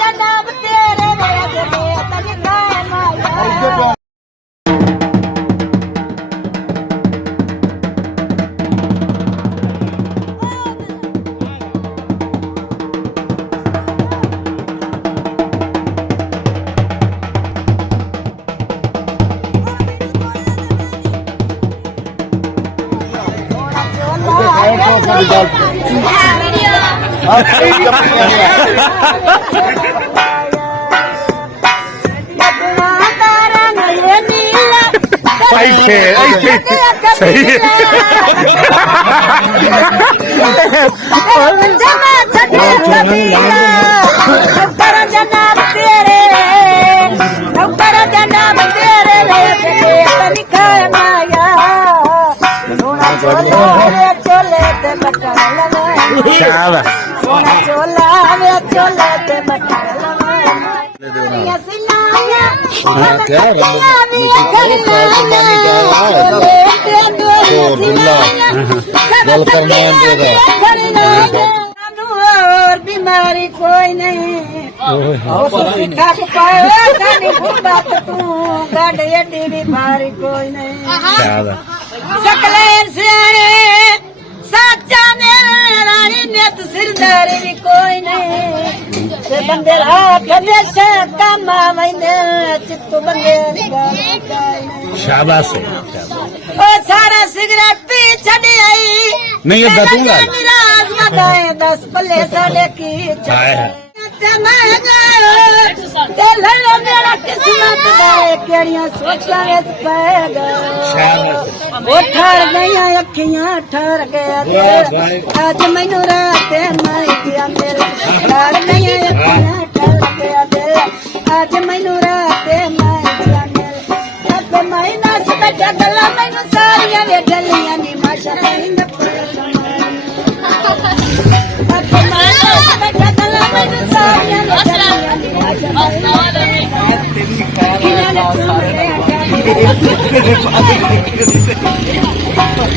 जनाब तेरे वेद तनिका माया और बीमारी कोई नहीं तू गाड़ी एडी बीमारी कोई नहीं सकले सियाने साचा मेरे रानी नियत सिरदारी भी कोई नहीं ते बंदे रात हमेशा काम आवेंदे चित्त बंदे शाबाश ओ सारा सिगरेट पी छड़ी आई नहीं ये बतूंगा मिराज बताए 10 पल्ले साले की चाय ते लड़ो मेरा किस्मत दाए केड़ियां सोचां विच पै गया ओ ठर गईयां अखियां ठर गया आज मैनू रात मैं गया मेरे ठर गईयां अखियां ठर गया आज मैनू रात मैं गया मेरे अब मैं नस बैठा गल्ला मैनू सारियां वे गलियां नी माशा नहीं नपे अब मैं नस बैठा गल्ला मैनू सारियां वे गलियां नी माशा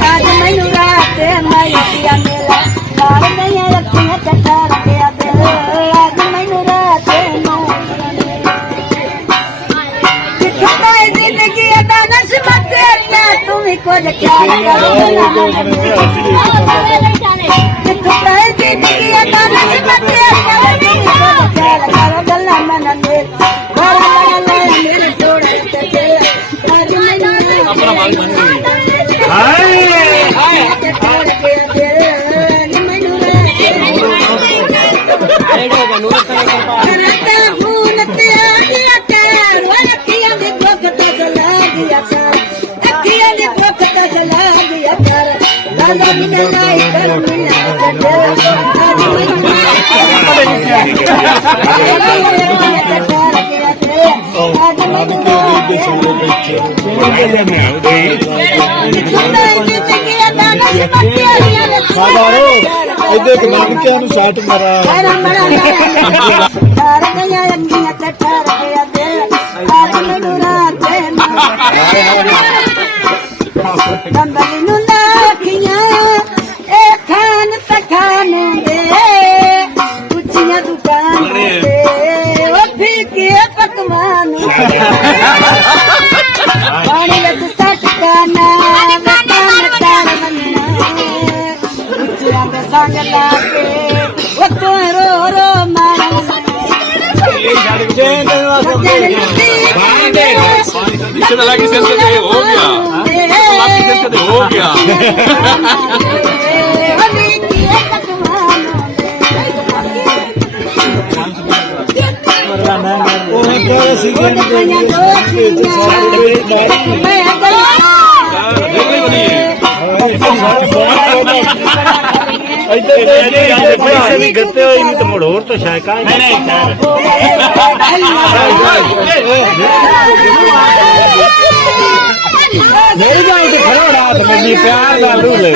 आज मैनू रात मैं किया मेरा लाल नहीं रखियां चटार गया दिल आज मैनू रात मैं जिंदगी दा नशा तेरिया तू भी कुछ ख्याल कर जिंदगी दा नशा तेरिया तू भी कुछ ख्याल कर गल्ला मन दे मेरे जोड़े ते आज मैनू नानकिया साठ मारा खान पठाने दे उचिया दुकान फीके पकवान पानी विच सट काना उचिया दे संग ला के तू रो रो मार हो गया गते हो नहीं तो मुड़ और तो शायद मेरी बात तो खड़ा रात में प्यार का रूल है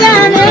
जाना